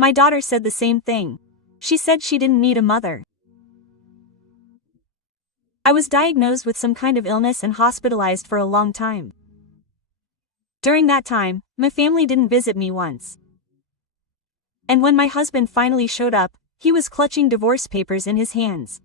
My daughter said the same thing. She said she didn't need a mother. I was diagnosed with some kind of illness and hospitalized for a long time. During that time, my family didn't visit me once. And when my husband finally showed up, he was clutching divorce papers in his hands.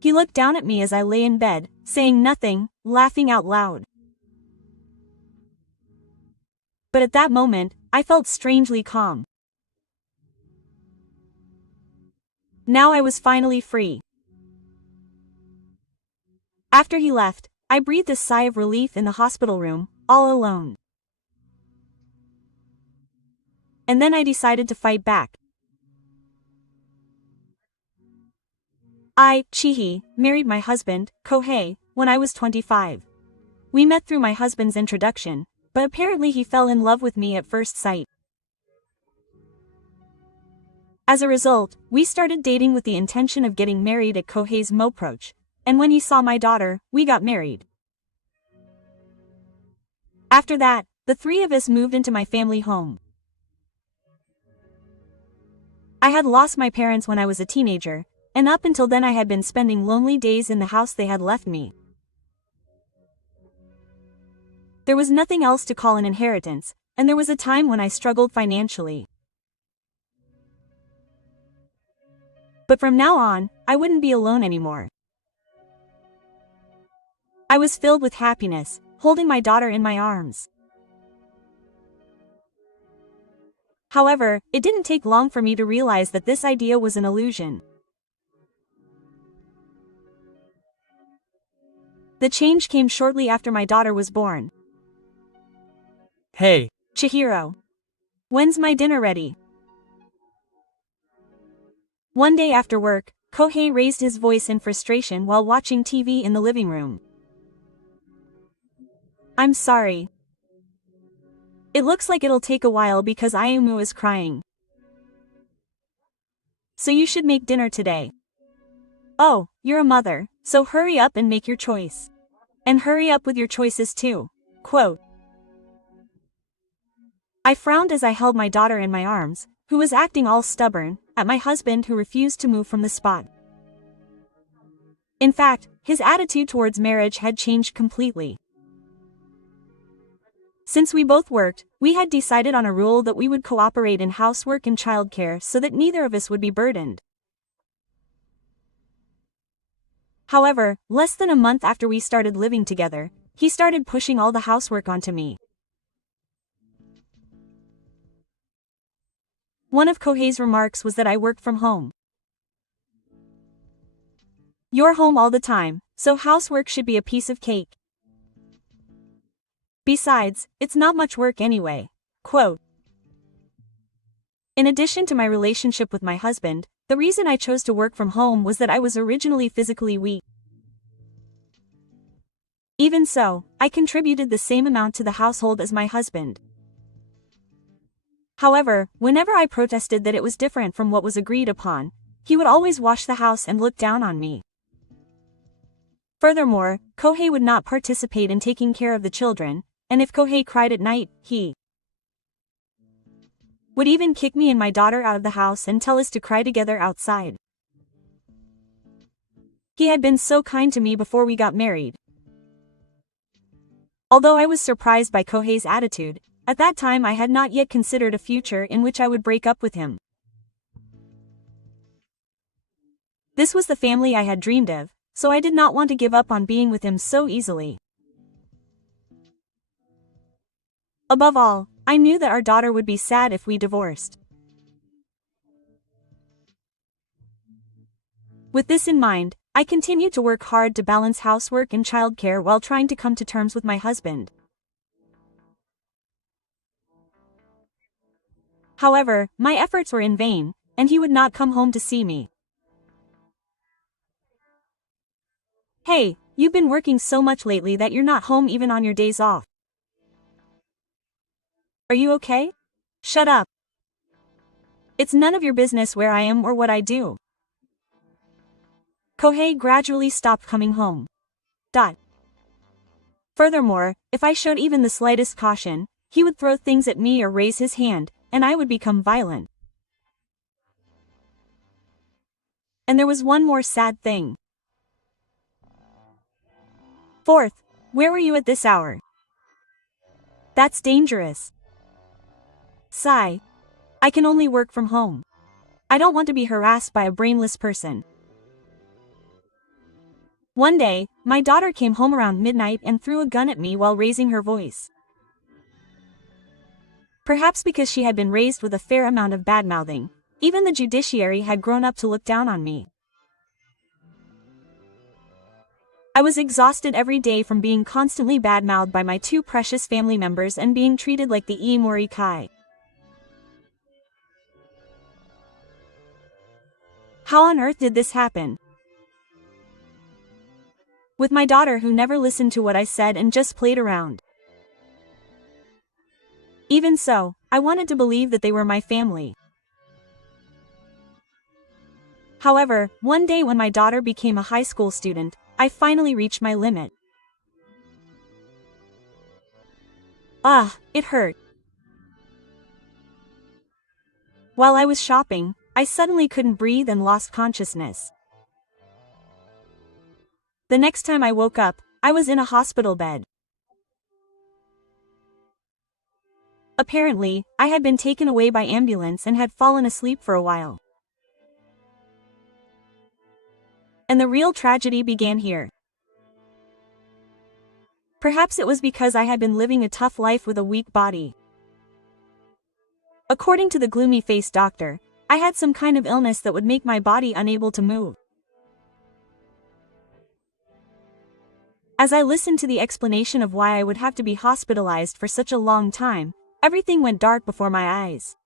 He looked down at me as I lay in bed, saying nothing, laughing out loud. But at that moment, I felt strangely calm. Now I was finally free. After he left, I breathed a sigh of relief in the hospital room, all alone. And then I decided to fight back. I, Chihi, married my husband, Kohei, when I was 25. We met through my husband's introduction, but apparently he fell in love with me at first sight. As a result, we started dating with the intention of getting married at Kohei's moproch, and when he saw my daughter, we got married. After that, the three of us moved into my family home. I had lost my parents when I was a teenager, and up until then I had been spending lonely days in the house they had left me. There was nothing else to call an inheritance, and there was a time when I struggled financially. But from now on, I wouldn't be alone anymore. I was filled with happiness, holding my daughter in my arms. However, it didn't take long for me to realize that this idea was an illusion. The change came shortly after my daughter was born. Hey, Chihiro. When's my dinner ready? One day after work, Kohei raised his voice in frustration while watching TV in the living room. I'm sorry. It looks like it'll take a while because Ayumu is crying. So you should make dinner today. Oh, you're a mother, so hurry up and make your choice. And hurry up with your choices too. Quote. I frowned as I held my daughter in my arms, who was acting all stubborn, at my husband who refused to move from the spot. In fact, his attitude towards marriage had changed completely. Since we both worked, we had decided on a rule that we would cooperate in housework and childcare so that neither of us would be burdened. However, less than a month after we started living together, he started pushing all the housework onto me. One of Kohei's remarks was that I worked from home. You're home all the time, so housework should be a piece of cake. Besides, it's not much work anyway. Quote. In addition to my relationship with my husband, the reason I chose to work from home was that I was originally physically weak. Even so, I contributed the same amount to the household as my husband. However, whenever I protested that it was different from what was agreed upon, he would always wash the house and look down on me. Furthermore, Kohei would not participate in taking care of the children, and if Kohei cried at night, he would even kick me and my daughter out of the house and tell us to cry together outside. He had been so kind to me before we got married. Although I was surprised by Kohei's attitude, at that time I had not yet considered a future in which I would break up with him. This was the family I had dreamed of, so I did not want to give up on being with him so easily. Above all, I knew that our daughter would be sad if we divorced. With this in mind, I continued to work hard to balance housework and childcare while trying to come to terms with my husband. However, my efforts were in vain, and he would not come home to see me. Hey, you've been working so much lately that you're not home even on your days off. Are you okay? Shut up. It's none of your business where I am or what I do. Kohei gradually stopped coming home. Furthermore, if I showed even the slightest caution, he would throw things at me or raise his hand, and I would become violent. And there was one more sad thing. Fourth, where were you at this hour? That's dangerous. Sigh. I can only work from home. I don't want to be harassed by a brainless person. One day, my daughter came home around midnight and threw a gun at me while raising her voice. Perhaps because she had been raised with a fair amount of bad-mouthing, even the judiciary had grown up to look down on me. I was exhausted every day from being constantly bad-mouthed by my two precious family members and being treated like the Mori Kai. How on earth did this happen? With my daughter who never listened to what I said and just played around. Even so, I wanted to believe that they were my family. However, one day when my daughter became a high school student, I finally reached my limit. It hurt. While I was shopping, I suddenly couldn't breathe and lost consciousness. The next time I woke up, I was in a hospital bed. Apparently, I had been taken away by ambulance and had fallen asleep for a while. And the real tragedy began here. Perhaps it was because I had been living a tough life with a weak body. According to the gloomy-faced doctor, I had some kind of illness that would make my body unable to move. As I listened to the explanation of why I would have to be hospitalized for such a long time, everything went dark before my eyes.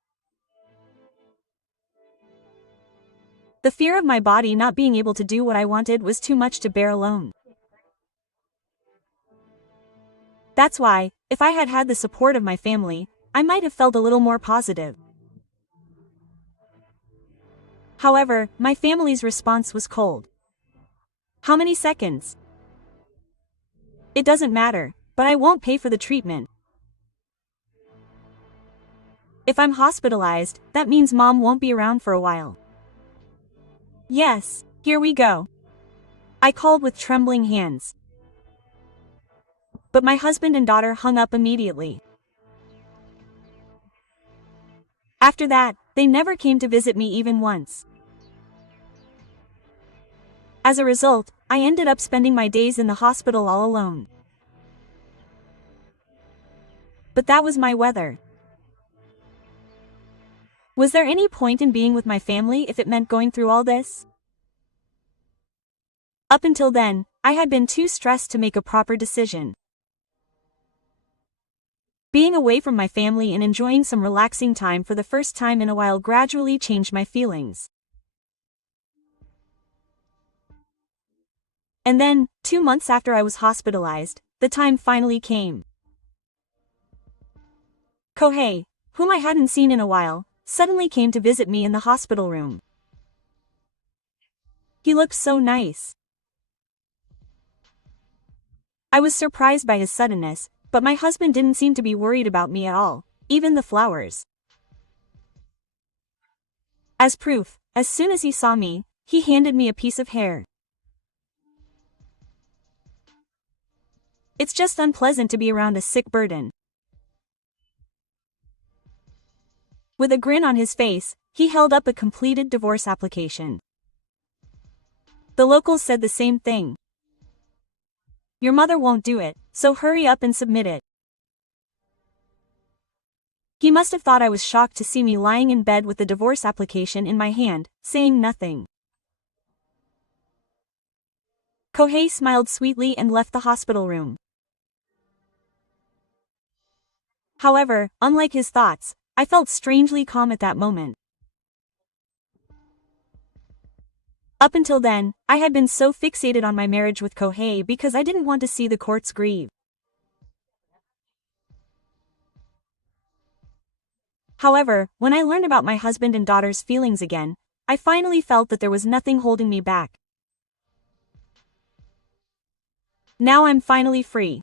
The fear of my body not being able to do what I wanted was too much to bear alone. That's why, if I had had the support of my family, I might have felt a little more positive. However, my family's response was cold. How many seconds? It doesn't matter, but I won't pay for the treatment. If I'm hospitalized, that means Mom won't be around for a while. Yes, here we go. I called with trembling hands. But my husband and daughter hung up immediately. After that, they never came to visit me even once. As a result, I ended up spending my days in the hospital all alone. But that was my weather. Was there any point in being with my family if it meant going through all this? Up until then, I had been too stressed to make a proper decision. Being away from my family and enjoying some relaxing time for the first time in a while gradually changed my feelings. And then, 2 months after I was hospitalized, the time finally came. Kohei, whom I hadn't seen in a while, suddenly came to visit me in the hospital room. He looked so nice. I was surprised by his suddenness, but my husband didn't seem to be worried about me at all, even the flowers. As proof, as soon as he saw me, he handed me a piece of hair. It's just unpleasant to be around a sick burden. With a grin on his face, he held up a completed divorce application. The locals said the same thing. Your mother won't do it, so hurry up and submit it. He must have thought I was shocked to see me lying in bed with the divorce application in my hand, saying nothing. Kohei smiled sweetly and left the hospital room. However, unlike his thoughts, I felt strangely calm at that moment. Up until then, I had been so fixated on my marriage with Kohei because I didn't want to see the courts grieve. However, when I learned about my husband and daughter's feelings again, I finally felt that there was nothing holding me back. Now I'm finally free.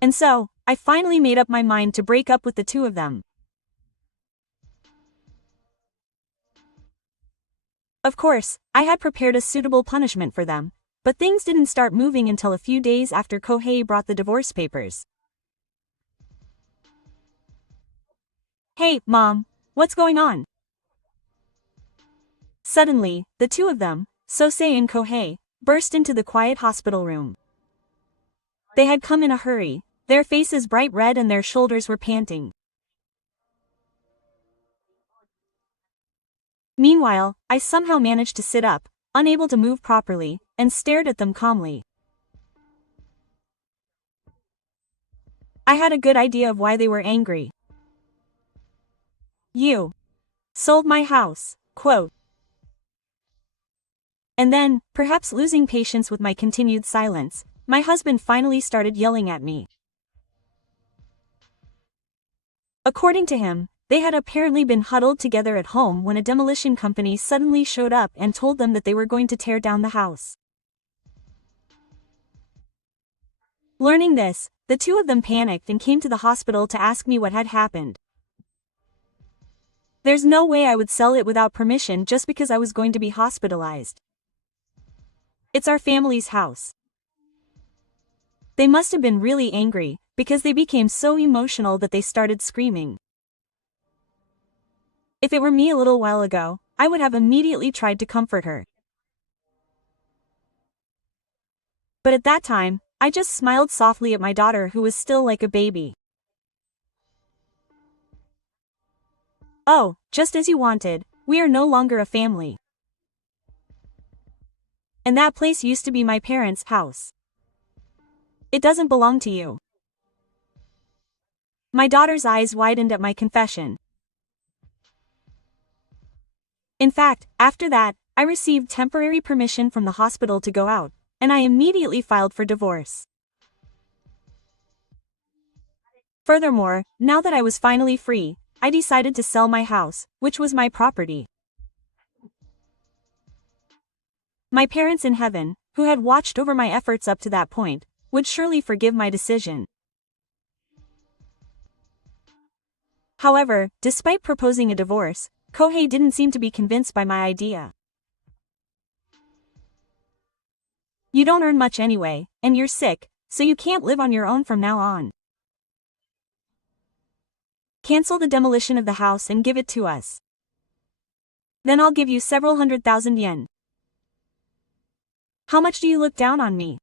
And so, I finally made up my mind to break up with the two of them. Of course, I had prepared a suitable punishment for them, but things didn't start moving until a few days after Kohei brought the divorce papers. "Hey, Mom, what's going on?" Suddenly, the two of them, Sosei and Kohei, burst into the quiet hospital room. They had come in a hurry, their faces bright red and their shoulders were panting. Meanwhile, I somehow managed to sit up, unable to move properly, and stared at them calmly. I had a good idea of why they were angry. "You sold my house," quote. And then, perhaps losing patience with my continued silence, my husband finally started yelling at me. According to him, they had apparently been huddled together at home when a demolition company suddenly showed up and told them that they were going to tear down the house. Learning this, the two of them panicked and came to the hospital to ask me what had happened. There's no way I would sell it without permission just because I was going to be hospitalized. It's our family's house. They must have been really angry, because they became so emotional that they started screaming. If it were me a little while ago, I would have immediately tried to comfort her. But at that time, I just smiled softly at my daughter who was still like a baby. "Oh, just as you wanted, we are no longer a family. And that place used to be my parents' house. It doesn't belong to you." My daughter's eyes widened at my confession. In fact, after that, I received temporary permission from the hospital to go out, and I immediately filed for divorce. Furthermore, now that I was finally free, I decided to sell my house, which was my property. My parents in heaven, who had watched over my efforts up to that point, would surely forgive my decision. However, despite proposing a divorce, Kohei didn't seem to be convinced by my idea. "You don't earn much anyway, and you're sick, so you can't live on your own from now on. Cancel the demolition of the house and give it to us. Then I'll give you several 100,000 yen. How much do you look down on me?"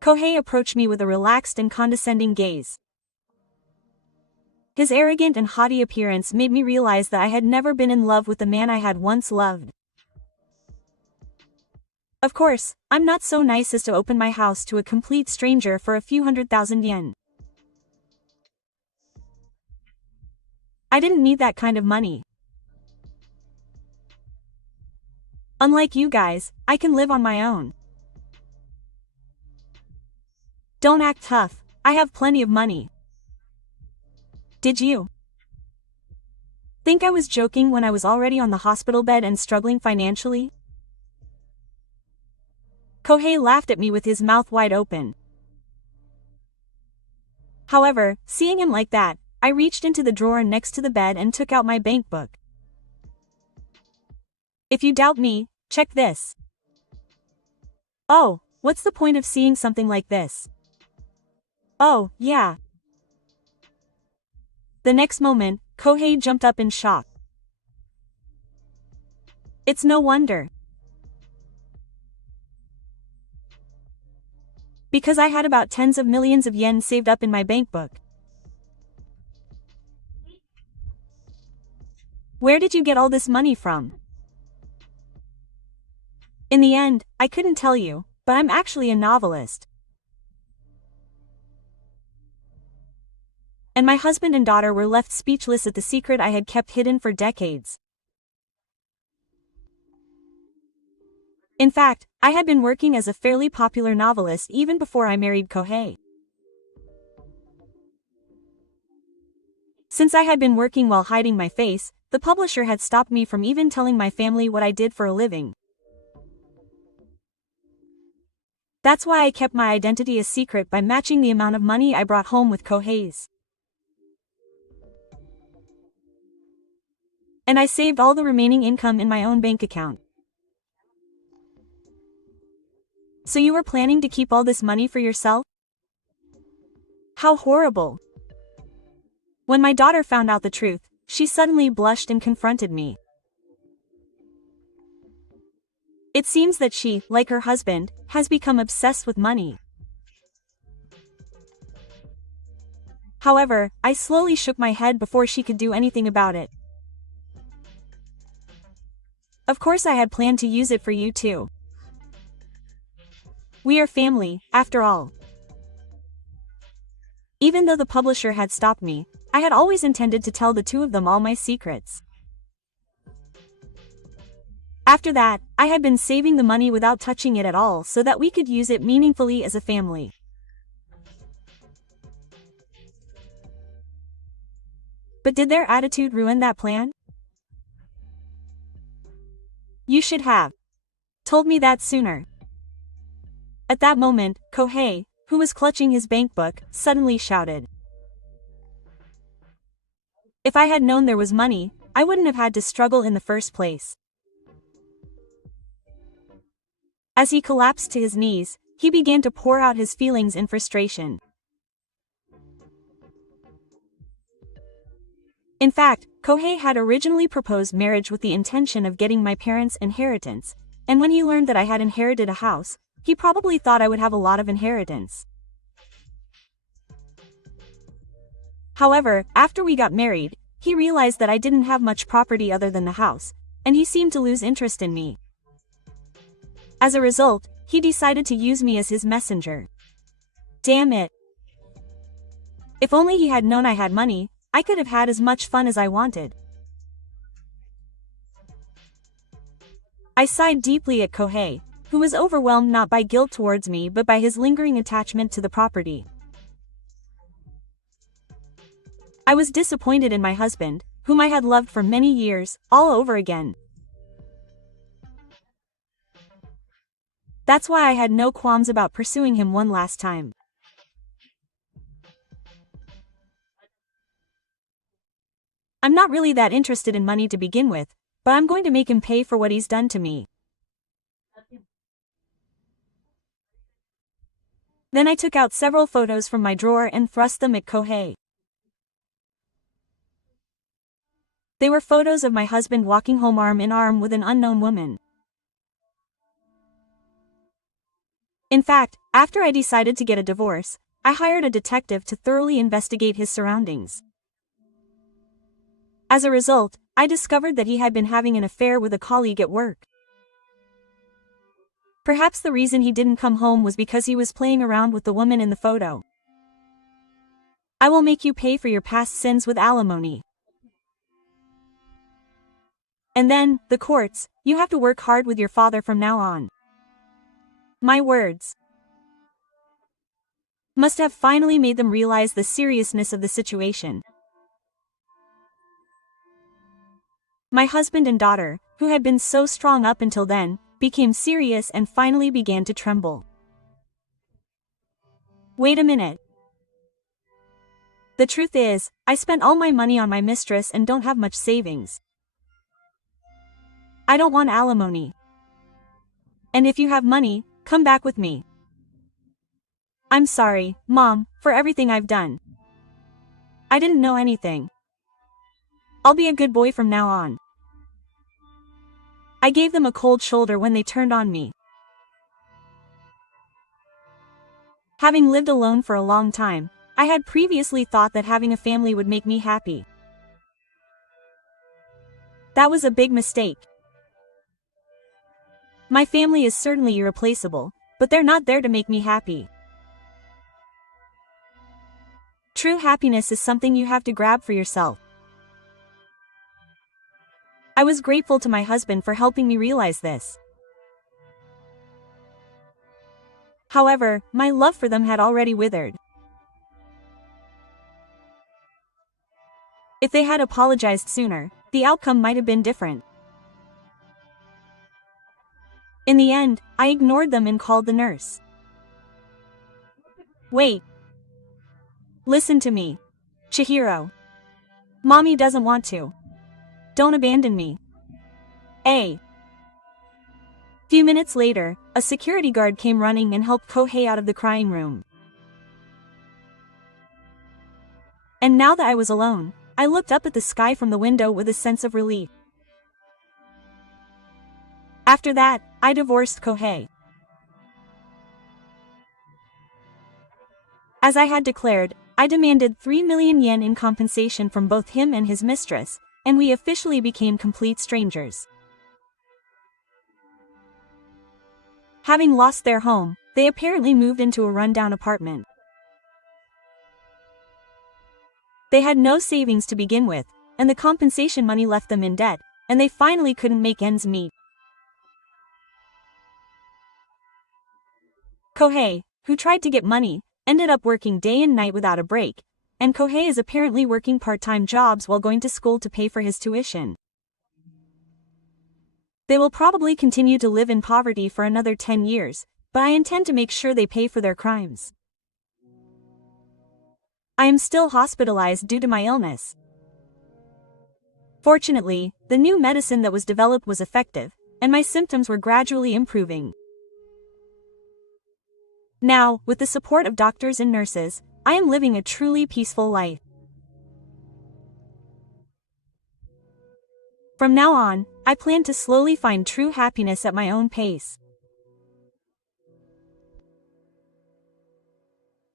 Kohei approached me with a relaxed and condescending gaze. His arrogant and haughty appearance made me realize that I had never been in love with the man I had once loved. Of course, I'm not so nice as to open my house to a complete stranger for a few 100,000 yen. I didn't need that kind of money. Unlike you guys, I can live on my own. Don't act tough, I have plenty of money. Did you think I was joking when I was already on the hospital bed and struggling financially? Kohei laughed at me with his mouth wide open. However, seeing him like that, I reached into the drawer next to the bed and took out my bank book. "If you doubt me, check this." "Oh, what's the point of seeing something like this?" "Oh, yeah." The next moment, Kohei jumped up in shock. It's no wonder. Because I had about tens of millions of yen saved up in my bank book. Where did you get all this money from? In the end, I couldn't tell you, but I'm actually a novelist. And my husband and daughter were left speechless at the secret I had kept hidden for decades. In fact, I had been working as a fairly popular novelist even before I married Kohei. Since I had been working while hiding my face, the publisher had stopped me from even telling my family what I did for a living. That's why I kept my identity a secret by matching the amount of money I brought home with Kohei's. And I saved all the remaining income in my own bank account. So you were planning to keep all this money for yourself? How horrible. When my daughter found out the truth, she suddenly blushed and confronted me. It seems that she, like her husband, has become obsessed with money. However, I slowly shook my head before she could do anything about it. Of course I had planned to use it for you too. We are family, after all. Even though the publisher had stopped me, I had always intended to tell the two of them all my secrets. After that, I had been saving the money without touching it at all so that we could use it meaningfully as a family. But did their attitude ruin that plan? You should have told me that sooner. At that moment, Kohei, who was clutching his bank book, suddenly shouted. If I had known there was money, I wouldn't have had to struggle in the first place. As he collapsed to his knees, he began to pour out his feelings in frustration. In fact, Kohei had originally proposed marriage with the intention of getting my parents' inheritance, and when he learned that I had inherited a house, he probably thought I would have a lot of inheritance. However, after we got married, he realized that I didn't have much property other than the house, and he seemed to lose interest in me. As a result, he decided to use me as his messenger. Damn it. If only he had known I had money, I could have had as much fun as I wanted. I sighed deeply at Kohei, who was overwhelmed not by guilt towards me but by his lingering attachment to the property. I was disappointed in my husband, whom I had loved for many years, all over again. That's why I had no qualms about pursuing him one last time. I'm not really that interested in money to begin with, but I'm going to make him pay for what he's done to me. Then I took out several photos from my drawer and thrust them at Kohei. They were photos of my husband walking home arm in arm with an unknown woman. In fact, after I decided to get a divorce, I hired a detective to thoroughly investigate his surroundings. As a result, I discovered that he had been having an affair with a colleague at work. Perhaps the reason he didn't come home was because he was playing around with the woman in the photo. I will make you pay for your past sins with alimony. And then, the courts, you have to work hard with your father from now on. My words must have finally made them realize the seriousness of the situation. My husband and daughter, who had been so strong up until then, became serious and finally began to tremble. Wait a minute. The truth is, I spent all my money on my mistress and don't have much savings. I don't want alimony. And if you have money, come back with me. I'm sorry, Mom, for everything I've done. I didn't know anything. I'll be a good boy from now on. I gave them a cold shoulder when they turned on me. Having lived alone for a long time, I had previously thought that having a family would make me happy. That was a big mistake. My family is certainly irreplaceable, but they're not there to make me happy. True happiness is something you have to grab for yourself. I was grateful to my husband for helping me realize this. However, my love for them had already withered. If they had apologized sooner, the outcome might have been different. In the end, I ignored them and called the nurse. Wait. Listen to me. Chihiro. Mommy doesn't want to. Don't abandon me. A few minutes later, a security guard came running and helped Kohei out of the crying room. And now that I was alone, I looked up at the sky from the window with a sense of relief. After that, I divorced Kohei. As I had declared, I demanded 3 million yen in compensation from both him and his mistress, and we officially became complete strangers. Having lost their home, they apparently moved into a rundown apartment. They had no savings to begin with, and the compensation money left them in debt, and they finally couldn't make ends meet. Kohei, who tried to get money, ended up working day and night without a break, and Kohei is apparently working part-time jobs while going to school to pay for his tuition. They will probably continue to live in poverty for another 10 years, but I intend to make sure they pay for their crimes. I am still hospitalized due to my illness. Fortunately, the new medicine that was developed was effective, and my symptoms were gradually improving. Now, with the support of doctors and nurses, I am living a truly peaceful life. From now on, I plan to slowly find true happiness at my own pace.